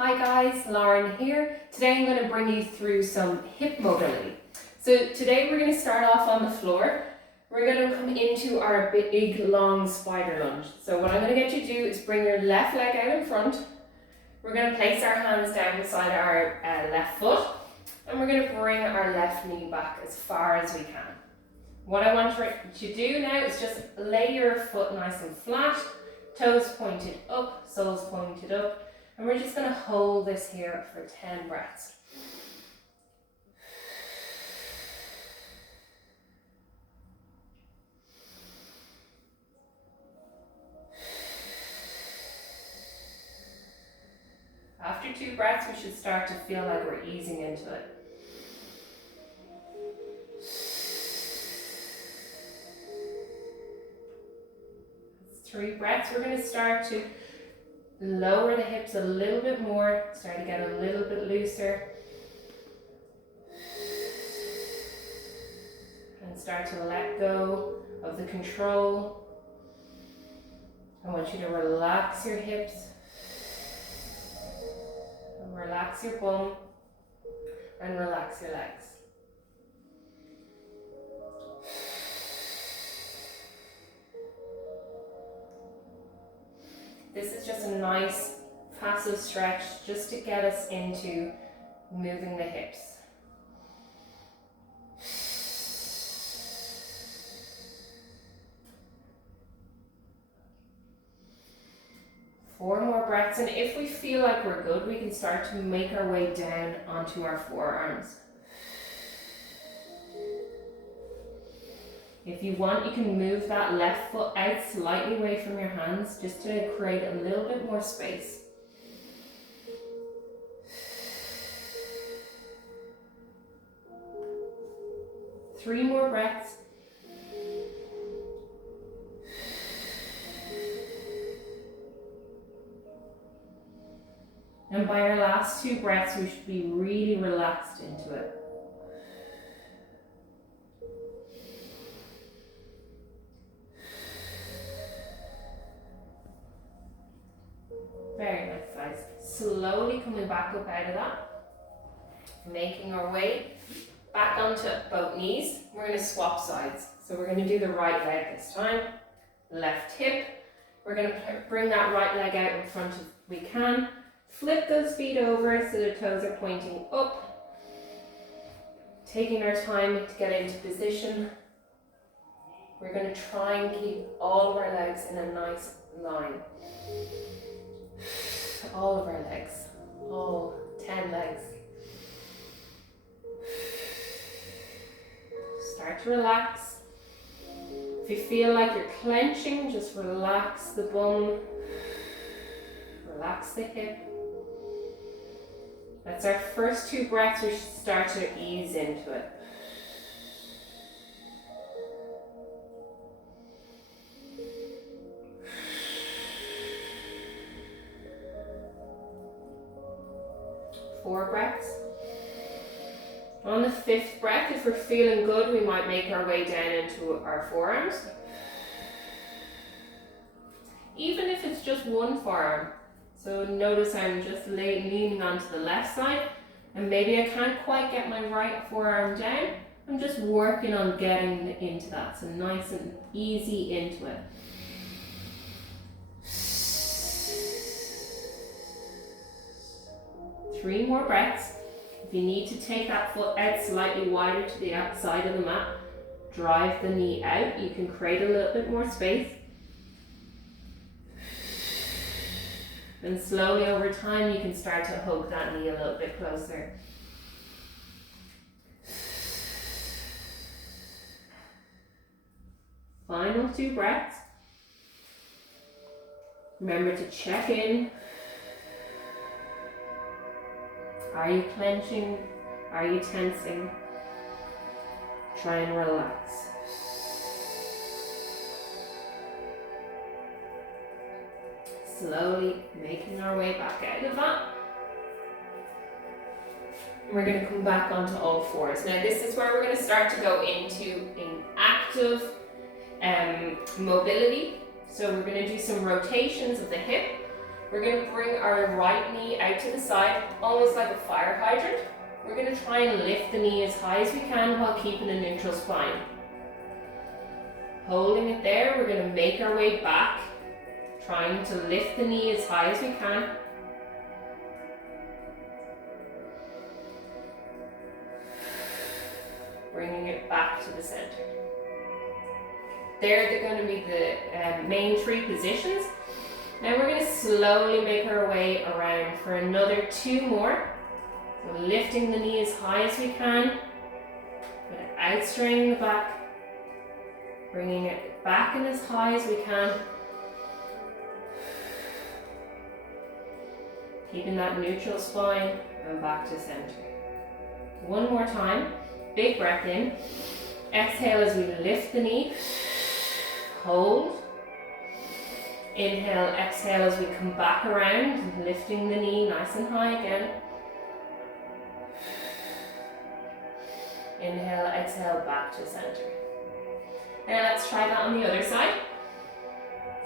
Hi guys, Lauren here. Today I'm going to bring you through some hip mobility. So today we're going to start off on the floor. We're going to come into our big long spider lunge. So what I'm going to get you to do is bring your left leg out in front. We're going to place our hands down beside our left foot and we're going to bring our left knee back as far as we can. What I want you to do now is just lay your foot nice and flat, toes pointed up, soles pointed up. And we're just going to hold this here for 10 breaths. After 2 breaths, we should start to feel like we're easing into it. That's 3 breaths. We're going to start to lower the hips a little bit more, start to get a little bit looser. And start to let go of the control. I want you to relax your hips. And relax your bum. And relax your legs. This is just a nice passive stretch just to get us into moving the hips. Four more breaths, and if we feel like we're good, we can start to make our way down onto our forearms. If you want, you can move that left foot out slightly away from your hands just to create a little bit more space. Three more breaths. And by our last 2 breaths, we should be really relaxed into it. Very nice, guys. Slowly coming back up out of that. Making our way back onto both knees. We're going to swap sides. So we're going to do the right leg this time. Left hip. We're going to bring that right leg out in front if we can. Flip those feet over so the toes are pointing up. Taking our time to get into position. We're going to try and keep all of our legs in a nice line. All of our legs, all 10 legs. Start to relax. If you feel like you're clenching, just relax the bum, relax the hip. That's our first 2 breaths. We should start to ease into it. Four breaths. On the 5th breath, if we're feeling good, we might make our way down into our forearms. Even if it's just one forearm. So notice I'm just leaning onto the left side, and maybe I can't quite get my right forearm down. I'm just working on getting into that, so nice and easy into it. Three more breaths. If you need to take that foot out slightly wider to the outside of the mat, drive the knee out. You can create a little bit more space. And slowly over time, you can start to hug that knee a little bit closer. Final 2 breaths. Remember to check in. Are you clenching? Are you tensing? Try and relax. Slowly making our way back out of that. We're going to come back onto all fours. Now this is where we're going to start to go into an active mobility. So we're going to do some rotations of the hip. We're going to bring our right knee out to the side, almost like a fire hydrant. We're going to try and lift the knee as high as we can while keeping a neutral spine. Holding it there, we're going to make our way back, trying to lift the knee as high as we can. Bringing it back to the center. They're going to be the main three positions. Now we're going to slowly make our way around for another 2 more. So lifting the knee as high as we can, out straightening the back, bringing it back in as high as we can, keeping that neutral spine, and back to center. One more time, big breath in, exhale as we lift the knee, hold, inhale, exhale as we come back around, lifting the knee nice and high again. Inhale, exhale, back to center. Now let's try that on the other side.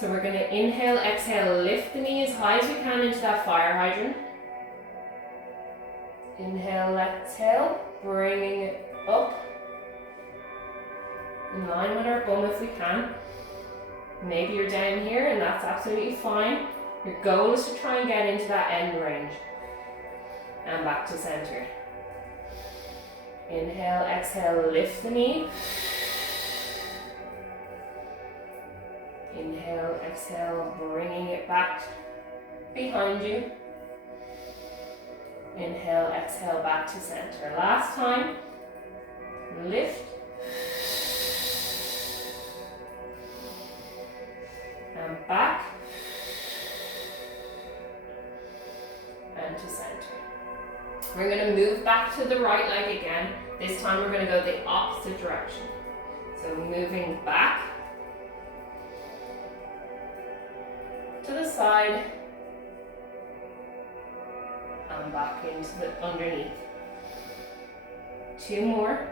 So we're going to inhale, exhale, lift the knee as high as we can into that fire hydrant. Inhale, exhale, bringing it up in line with our bum if we can. Maybe you're down here and that's absolutely fine. Your goal is to try and get into that end range. And back to center. Inhale, exhale, lift the knee. Inhale, exhale, bringing it back behind you. Inhale, exhale, back to center. Last time, lift. And back. And to center. We're going to move back to the right leg again. This time we're going to go the opposite direction. So moving back to the side and back into the underneath. 2 more.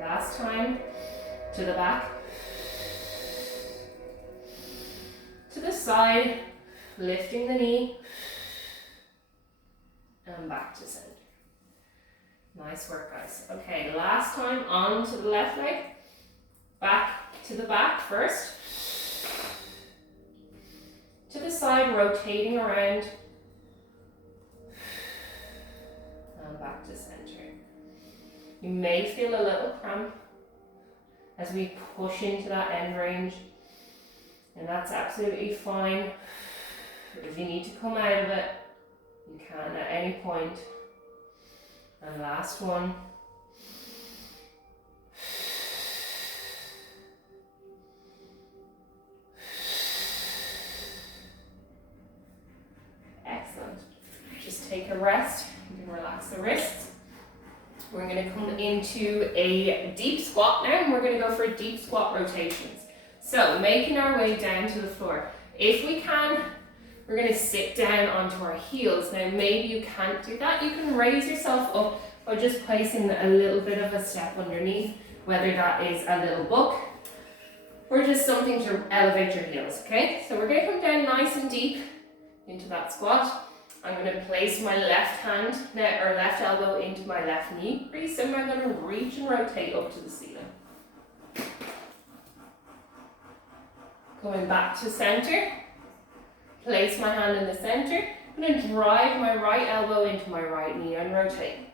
Last time, to the back, to the side, lifting the knee, and back to center. Nice work, guys. Okay, last time, on to the left leg, back to the back first, to the side, rotating around, and back to center. You may feel a little cramp as we push into that end range, and that's absolutely fine. If you need to come out of it, you can at any point. And last one. Excellent. Just take a rest. You can relax the wrists. We're going to come into a deep squat now, and we're going to go for deep squat rotations. So making our way down to the floor. If we can, we're going to sit down onto our heels. Now maybe you can't do that. You can raise yourself up by just placing a little bit of a step underneath, whether that is a little book or just something to elevate your heels, okay? So we're going to come down nice and deep into that squat. I'm going to place my left hand now, or left elbow into my left knee. Pretty similar, I'm going to reach and rotate up to the ceiling. Going back to center. Place my hand in the center. I'm going to drive my right elbow into my right knee and rotate.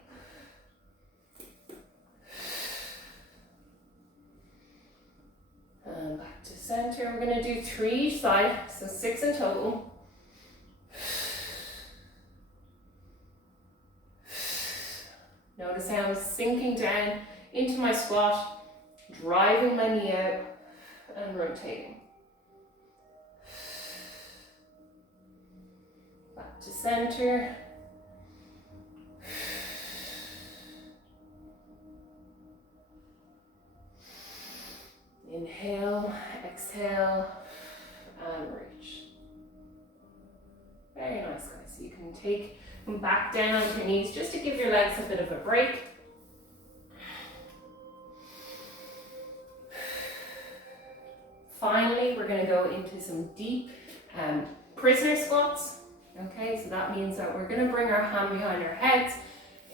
And back to center. We're going to do 3 each side, so 6 in total. Notice how I'm sinking down into my squat, driving my knee out and rotating. Back to center. Inhale, exhale, and reach. Very nice, guys. So you can take Come back down onto your knees just to give your legs a bit of a break. Finally, we're going to go into some deep prisoner squats. Okay, so that means that we're going to bring our hand behind our heads.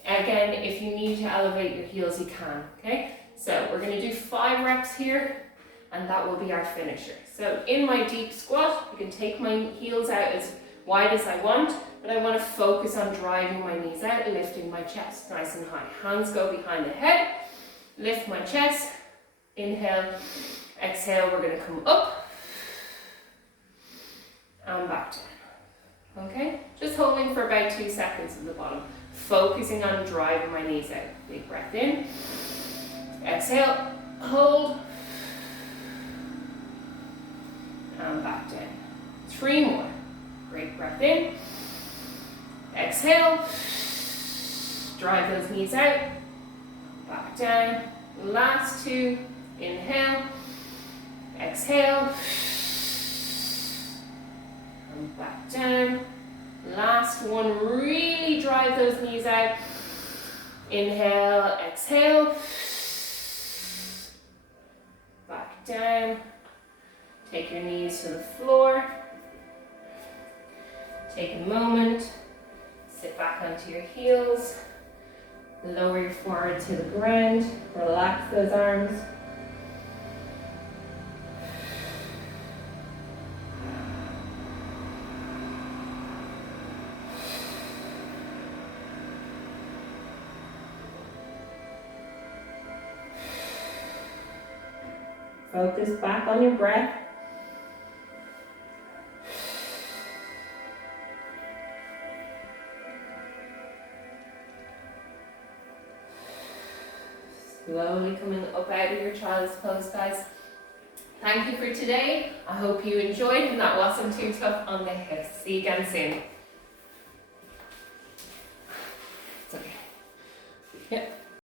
Again, if you need to elevate your heels, you can. Okay, so we're going to do 5 reps here, and that will be our finisher. So in my deep squat, I can take my heels out as wide as I want, but I want to focus on driving my knees out and lifting my chest nice and high. Hands go behind the head, lift my chest, inhale, exhale, we're going to come up and back down. Okay, just holding for about 2 seconds at the bottom, focusing on driving my knees out. Big breath in, exhale, hold, and back down. 3 more. Great, breath in, exhale, drive those knees out, back down. Last 2, inhale, exhale, and back down. Last 1, really drive those knees out. Inhale, exhale, back down. Take your knees to the floor. Take a moment, sit back onto your heels, lower your forehead to the ground, relax those arms. Focus back on your breath. Slowly coming up out of your child's pose, guys. Thank you for today. I hope you enjoyed and that wasn't too tough on the hips. See you again soon.